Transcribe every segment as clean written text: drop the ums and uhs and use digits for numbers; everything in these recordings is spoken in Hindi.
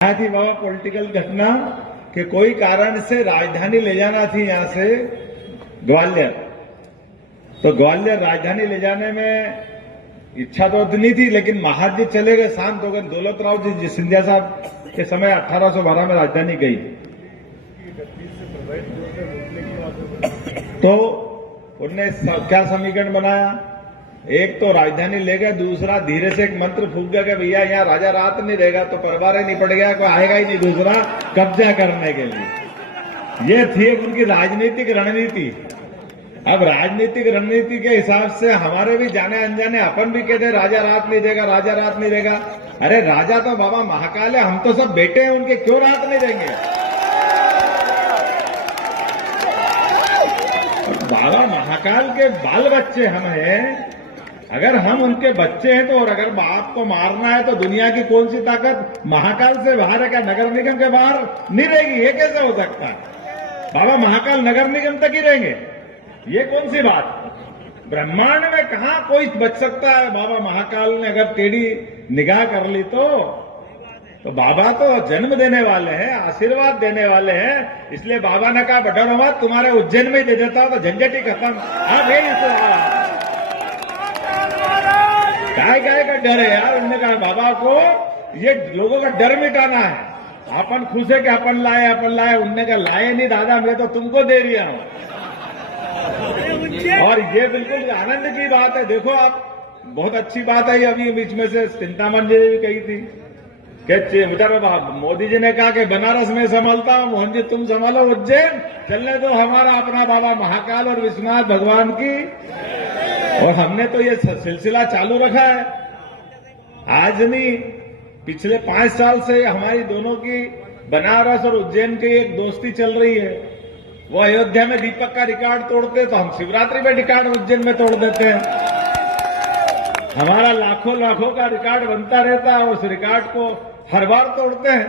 थी बाबा पॉलिटिकल घटना कि कोई कारण से राजधानी ले जाना थी यहां से ग्वालियर। तो ग्वालियर राजधानी ले जाने में इच्छा तो नहीं थी, लेकिन महाराज जी चले गए, शांत हो गए। दौलत राव जी सिंधिया साहब के समय 1812 में राजधानी गई। तो उनने क्या समीकरण बनाया, एक तो राजधानी ले गए, दूसरा धीरे से एक मंत्र फूक गया कि भैया यहाँ राजा रात नहीं रहेगा तो परिवार ही नहीं पड़ गया, कोई आएगा ही नहीं दूसरा कब्जा करने के लिए। ये थी उनकी राजनीतिक रणनीति। अब राजनीतिक रणनीति के हिसाब से हमारे भी जाने अनजाने अपन भी कहते राजा रात नहीं देगा, राजा रात नहीं देगा। अरे राजा तो बाबा महाकाल है, हम तो सब बेटे हैं उनके, क्यों रात नहीं देंगे। बाबा महाकाल के बाल बच्चे हम हैं, अगर हम उनके बच्चे हैं तो, और अगर बाप को मारना है तो दुनिया की कौन सी ताकत महाकाल से बाहर है क्या? नगर निगम के बाहर नहीं रहेगी, ये कैसे हो सकता है? बाबा महाकाल नगर निगम तक ही रहेंगे, ये कौन सी बात? ब्रह्मांड में कहां कोई बच सकता है? बाबा महाकाल ने अगर टेढ़ी निगाह कर ली तो बाबा तो जन्म देने वाले हैं, आशीर्वाद देने वाले हैं। इसलिए बाबा ने कहा बटोरो मत, तुम्हारे उज्जैन में ही दे देता तो झंझट ही खत्म। आप यही काय का डर है यार? उन्होंने कहा बाबा को ये लोगों का डर मिटाना है। अपन खुश है कि अपन लाए। उनने कहा लाए नहीं दादा, मैं तो तुमको दे रहा हूं। और ये बिल्कुल आनंद की बात है। देखो आप, बहुत अच्छी बात है। अभी बीच में से चिंतामन जी ने भी कही थी कि मोदी जी ने कहा कि बनारस में संभालता हूं, मोहन जी तुम संभालो उज्जैन, चलने दो हमारा अपना बाबा महाकाल और विश्वनाथ भगवान की। और हमने तो ये सिलसिला चालू रखा है, आज नहीं पिछले 5 साल से हमारी दोनों की बनारस और उज्जैन की एक दोस्ती चल रही है। वो अयोध्या में दीपक का रिकॉर्ड तोड़ते तो हम शिवरात्रि में रिकॉर्ड उज्जैन में तोड़ देते हैं। हमारा लाखों का रिकॉर्ड बनता रहता है, उस रिकॉर्ड को हर बार तोड़ते हैं,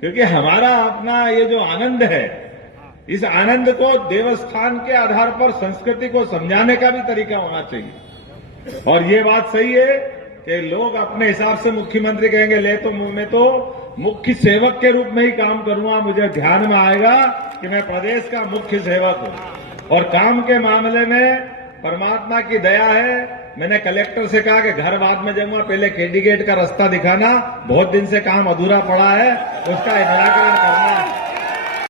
क्योंकि हमारा अपना ये जो आनंद है, इस आनंद को देवस्थान के आधार पर संस्कृति को समझाने का भी तरीका होना चाहिए। और ये बात सही है कि लोग अपने हिसाब से मुख्यमंत्री कहेंगे ले तो मैं तो मुख्य सेवक के रूप में ही काम करूंगा, मुझे ध्यान में आएगा कि मैं प्रदेश का मुख्य सेवक हूं। और काम के मामले में परमात्मा की दया है। मैंने कलेक्टर से कहा कि घर बाद में जाऊंगा, पहले कैंडिडेट का रास्ता दिखाना, बहुत दिन से काम अधूरा पड़ा है, उसका निराकरण करना